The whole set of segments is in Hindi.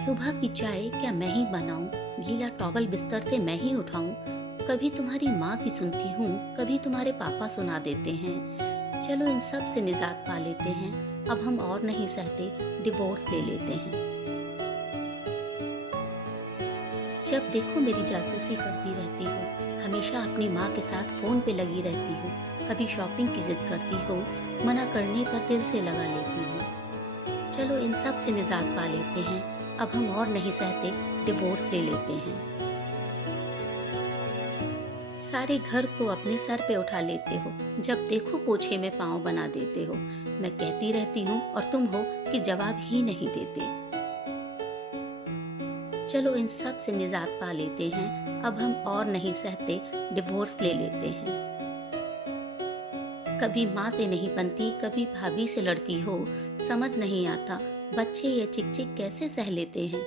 सुबह की चाय क्या मैं ही बनाऊं, गीला टॉवल बिस्तर से मैं ही उठाऊं। कभी तुम्हारी माँ की सुनती हूँ, कभी तुम्हारे पापा सुना देते हैं। चलो इन सब से निजात पा लेते हैं, अब हम और नहीं सहते, डिवोर्स ले लेते हैं। जब देखो मेरी जासूसी करती रहती हो, हमेशा अपनी माँ के साथ फोन पे लगी रहती हो। कभी शॉपिंग की जिद करती हो, मना करने पर दिल से लगा लेती हो। चलो इन सब से निजात पा लेते हैं, अब हम और नहीं सहते, डिवोर्स ले लेते हैं। सारे घर को अपने सर पे उठा लेते हो, जब देखो पोछे में पाँव बना देते हो। मैं कहती रहती हूँ और तुम हो कि जवाब ही नहीं देते। चलो इन सब से निजात पा लेते हैं, अब हम और नहीं सहते, डिवोर्स ले लेते हैं। कभी माँ से नहीं बनती, कभी भाभी से लड़ती हो। समझ नहीं आता बच्चे ये चिक चिक कैसे सह लेते हैं।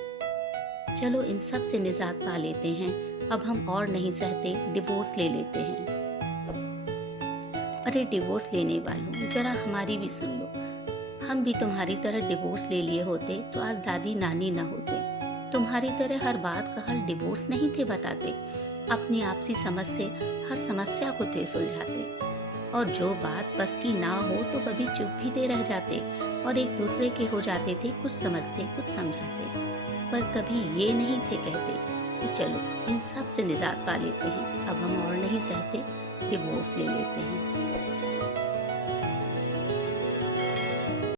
चलो इन सब से निजात पा लेते हैं, अब हम और नहीं सहते, डिवोर्स ले लेते हैं। अरे डिवोर्स लेने वालों, जरा हमारी भी सुन लो। हम भी तुम्हारी तरह डिवोर्स ले लिए होते तो आज दादी नानी न होते। तुम्हारी तरह हर बात का हल डिवोर्स नहीं थे बताते, अपनी आपसी समझ से हर समस्या को थे सुलझाते। और जो बात बस की ना हो तो कभी चुप भी दे रह जाते, और एक दूसरे के हो जाते थे, कुछ समझते कुछ समझाते। पर कभी ये नहीं थे कहते कि चलो इन सब से निजात पा लेते हैं, अब हम और नहीं सहते, डिवोर्स ले लेते हैं।